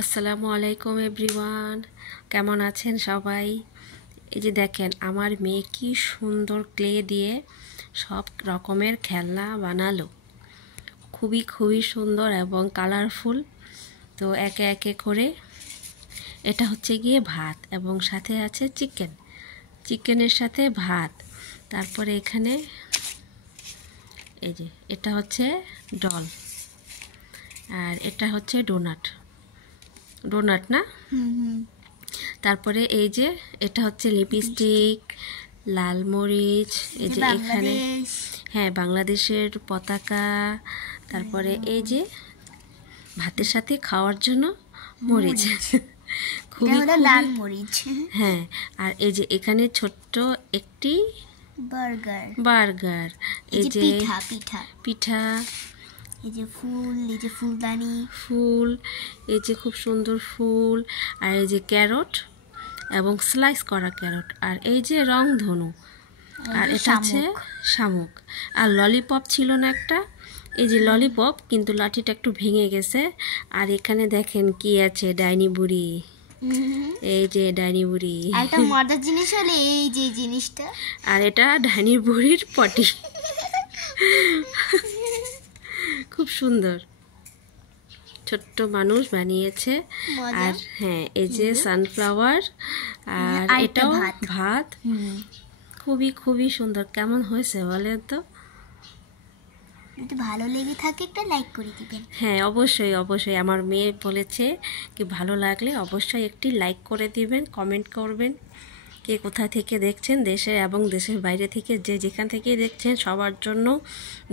আসসালামু আলাইকুম এভরিওয়ান, কেমন আছেন সবাই? এই যে দেখেন আমার মেয়ে কি সুন্দর ক্লে দিয়ে সব রকমের খেলনা বানালো। খুবই সুন্দর এবং কালারফুল। তো একে একে করে এটা হচ্ছে গিয়ে ভাত এবং সাথে আছে চিকেনের সাথে ভাত। তারপরে এখানে এই যে এটা হচ্ছে ডল, আর এটা হচ্ছে ডোনাট না। তারপরে এই যে এটা হচ্ছে লিপস্টিক, লাল মরিচ, এই যে এখানে হ্যাঁ বাংলাদেশের পতাকা। তারপরে এই যে ভাতের সাথে খাওয়ার জন্য মরিচ, খুবই লাল মরিচ। হ্যাঁ, আর এই যে এখানে ছোট্ট একটি বার্গার, এই যে পিঠা, এই যে ফুল, এই যে ফুলদানি, ফুল, এই যে খুব সুন্দর ফুল, আর এই যে ক্যারট এবং স্লাইস করা ক্যারট, আর এই যে রংধনু, আর এটা আছে শামুক। আর ললিপপ ছিল না একটা, এই যে ললিপপ, কিন্তু লাঠিটা একটু ভেঙে গেছে। আর এখানে দেখেন কি আছে, ডাইনি বুড়ি, এই যে ডাইনি বুড়ি। একটা মজার জিনিস হলো এই যে জিনিসটা, আর এটা ডাইনি বুড়ির পটি। খুব সুন্দর ছোট্ট মানুষ বানিয়েছে। আর হ্যাঁ এই যে সানফ্লাওয়ার, আর এটাও ভাত। খুবই সুন্দর। কেমন হয়েছে বলেন তো? যদি ভালো লেগে থাকে একটা লাইক করে দিবেন। হ্যাঁ অবশ্যই আমার মেয়ে বলেছে কি ভালো লাগলে অবশ্যই একটি লাইক করে দিবেন, কমেন্ট করবেন। কে কোথা থেকে দেখছেন, দেশে এবং দেশের বাইরে থেকে যে যেখান থেকে দেখছেন, সবার জন্য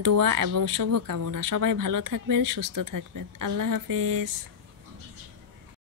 দোয়া এবং শুভকামনা। সবাই ভালো থাকবেন, সুস্থ থাকবেন। আল্লাহ হাফেজ।